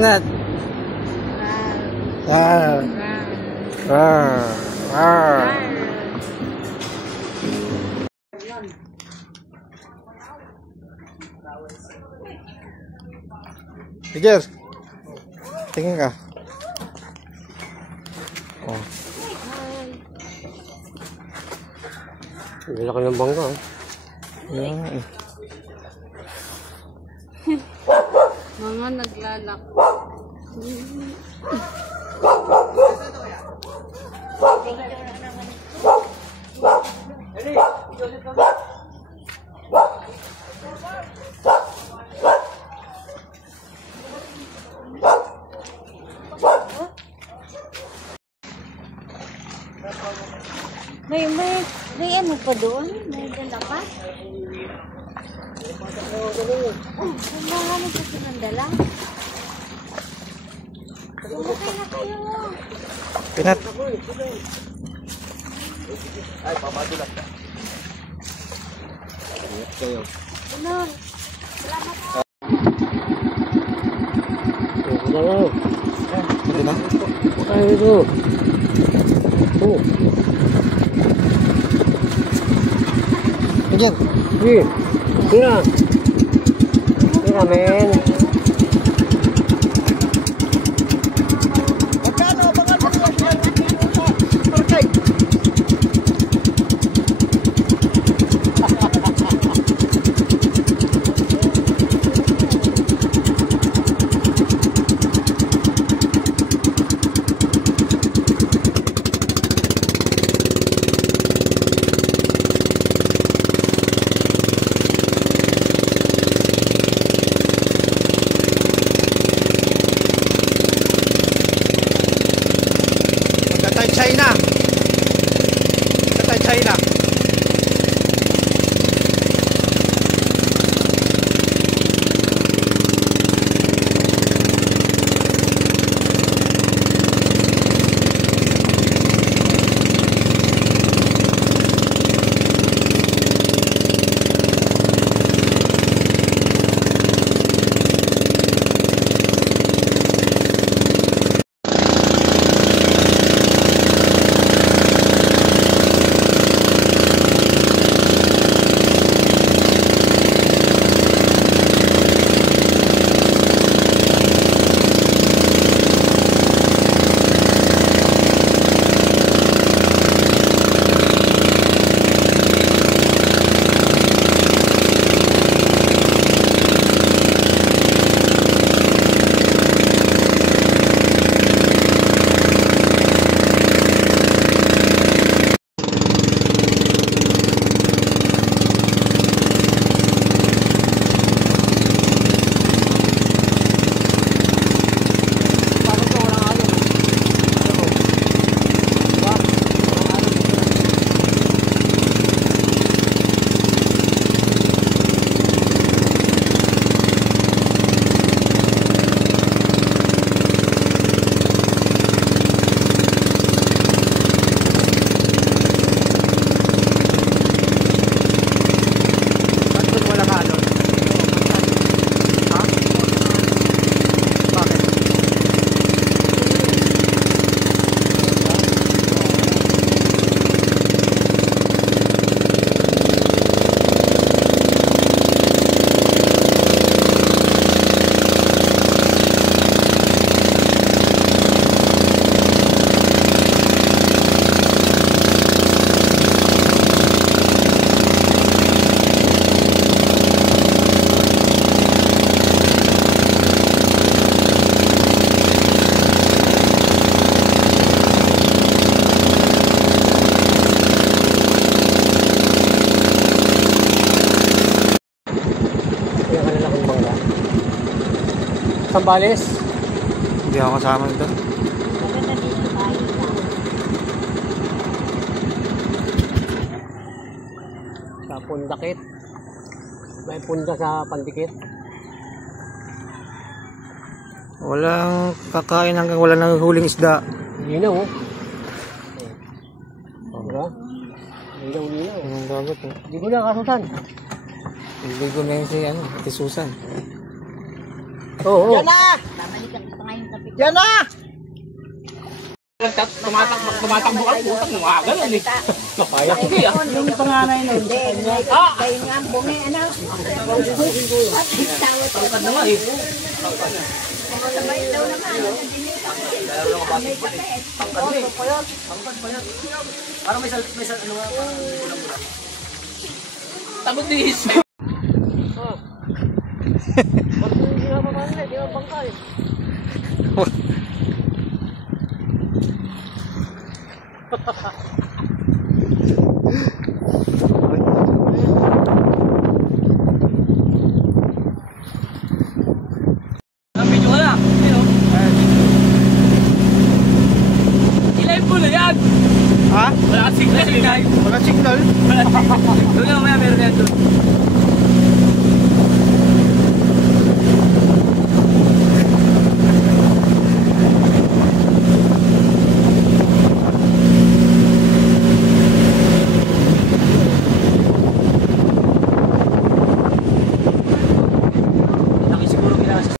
Ingat. Tiger, tingin ka. Oh. Laki ng bangka. Yan. Mga naglalak. May ano pa doon? May dala pa? Kailangan mo pa sinandala? Sumakay na kayo. Pinat. Ay, papadulas ka. Ingat kayo. Ganun. Salamat po. Pwede na? Ay, ito. Oh. Tiger. Sige. Tira. Tira, men. China. China. Sambales? Hindi ako kasama nito. Maganda dito tayo na. Sa Pundakit. May punda sa Pandikit. Walang kakain hanggang wala nang huling isda. Hindi na, oh. Diba? Hindi na. Ang dagat, eh. Hindi ko na kasusan. Hindi ko na yun si, Susan. Oo. Yan na! Babalikan ko pa ngayon sa picture. Yan na! Tumatakbo ka, putang mga ganun eh. Kaya. Yung panganay nun. Hindi, kayo nga ang bungi, ano? Tangkad na nga eh. Sabay daw naman. Tangkad na eh. Tangkad pa yan. Parang may ano nga, parang bulang-bulang. Tagod ni Isay. Hindi na mamangay, hindi na bangkay. Medyo ka na. Ilay po na yan. Ha? Wala ka signal, ilay. Wala signal? Wala signal. Doon nga mamaya meron yan doon. Laki siguro ginasa.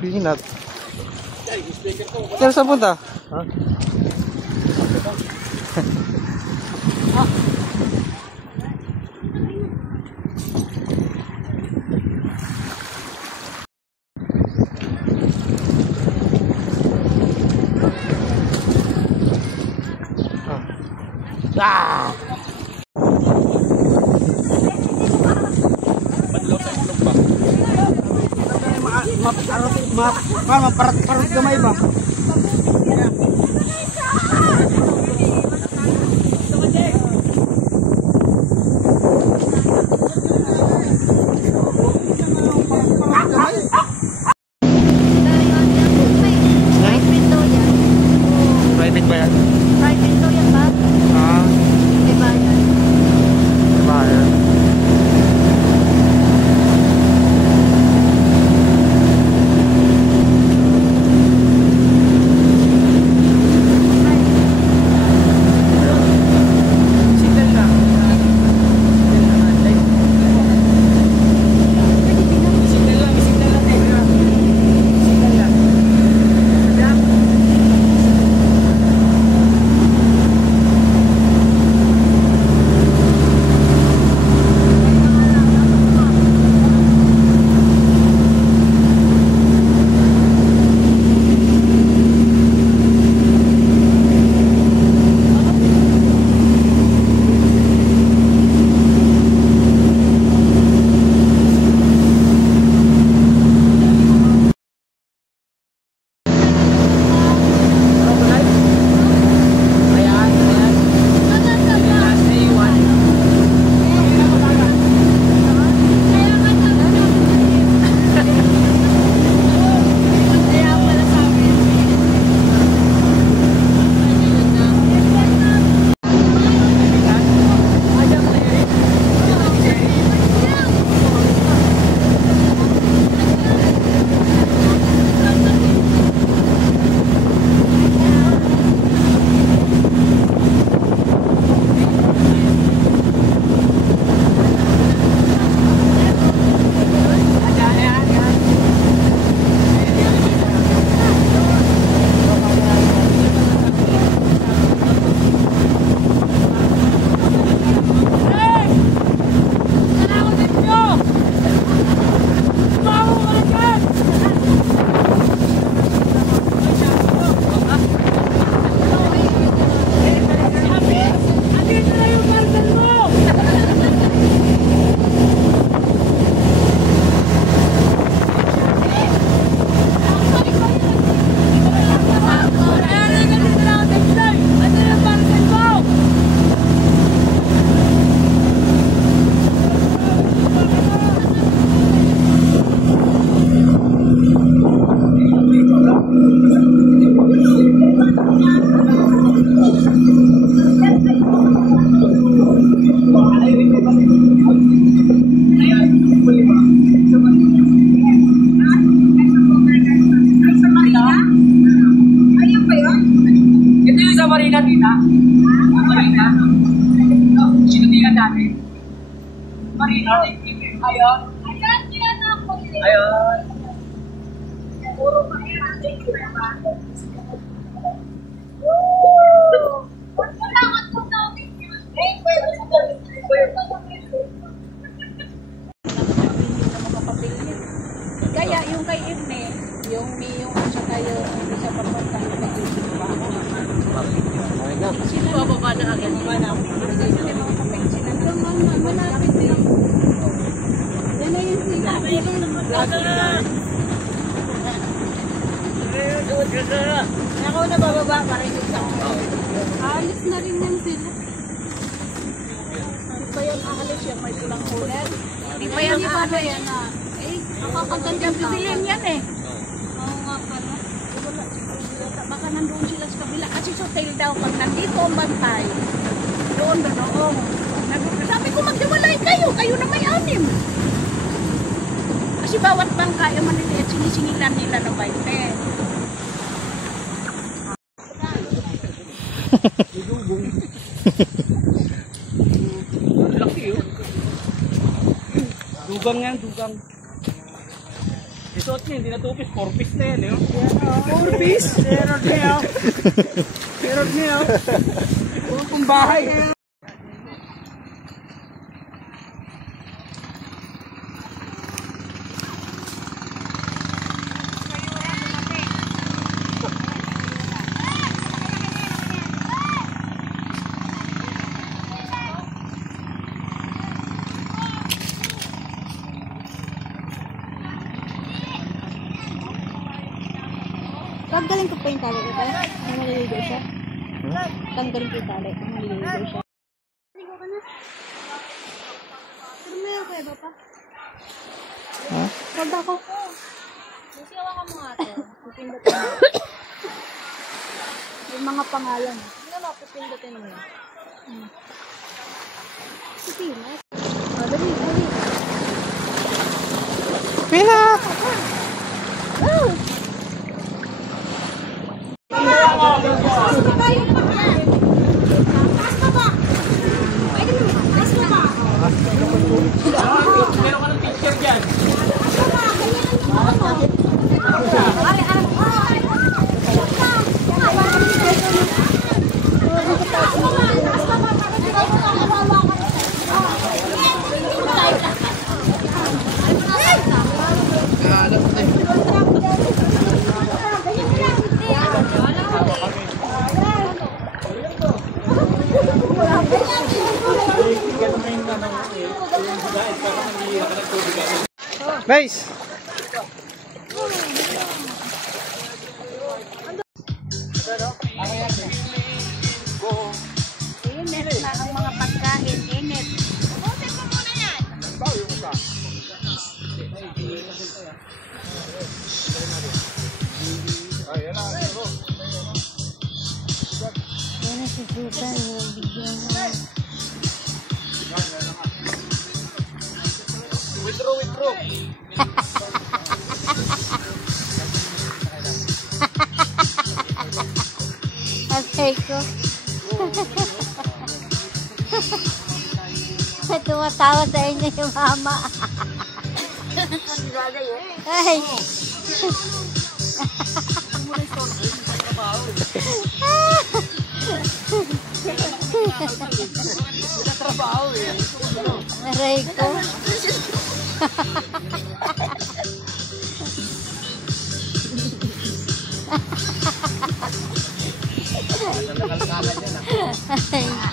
Binat. Saan sa punta? Ha? Ah! Maparat gamay ba? Private ba yan? Private daw yan ba? Ah, Diba yan? diba yan? Signal na. Signal lang, signal lang. Signal lang. Ayan, ayan. Last day, one. Kaya pala sa amin. Ito yung sa Marina, tita. Marina. Sinutihan natin. Marina. Ayun. Ayun. Puro mahirap. Kaya yung kay Irne, yung at saka yung isa papunta sino bababa na agad? Malapit din. Yan na yung sila. Ako na bababa para yung sa alis na rin yan sila. Di pa yan aalis yan, may pulang kulay. Di pa yan yan na. Nakakagandang piliin yan eh. Oo nga pala. Baka nandoon sila sa kabila. Kasi sa hotel daw, pag nandito ang bantay, doon. Sabi ko, magdiwalay kayo. Kayo na may anim. Kasi bawat bangka yung maniliit, sinisingilan nila ng 20. Laki yun. Dugang yan, dugang. Isuot niya, hindi na 2 piece, 4 piece na yan eh. 4 piece? Meron niya. Meron niya. Kung bahay. Tanggalin ko pa yung tali ko tayo. Ang maliligo siya. Tanggalin ko yung tali. Ang maliligo siya. Maliligo ka na. Pero meron ko ba pa? Ha? Wag ako. Musiyawa ka mo nga ito. Pipindutin mo. Yung mga pangalan. Ano na, pipindutin mo. Pipinat. Dali. Pila! Oh! Meron ka ng picture dyan. Guys! Init na ang mga pagkain. Init. Buti mo muna yan. Yan na si Susan. Bigyan mo. Withdraw. Asay ko. Tumatawa sa inyo yung mama. Ay. Trabaho eh. Aray ko. Aray ko.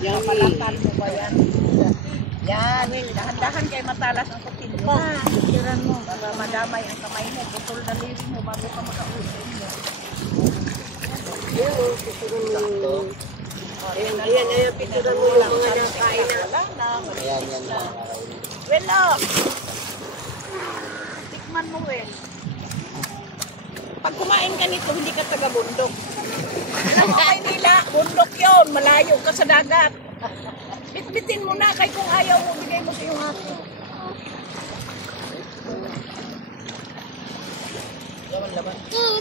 Yan, Palakpan mo ba yan? Yan, dahan-dahan kayo matalas ang kutin mo. Tiran mo, para madamay ang kamay mo. Putol na lirin mo bago ka makausin mo. ayan, picturean mo yung mga nakain na. Ayan. Well, tikman mo, well. Pag kumain ka nito, hindi ka taga-bundok. Alam mo, Maynila, bundok yun. Malayo ka sa dagat. Bitbitin mo na, kay kung ayaw mo, bigay mo sa iyong aso. Laman.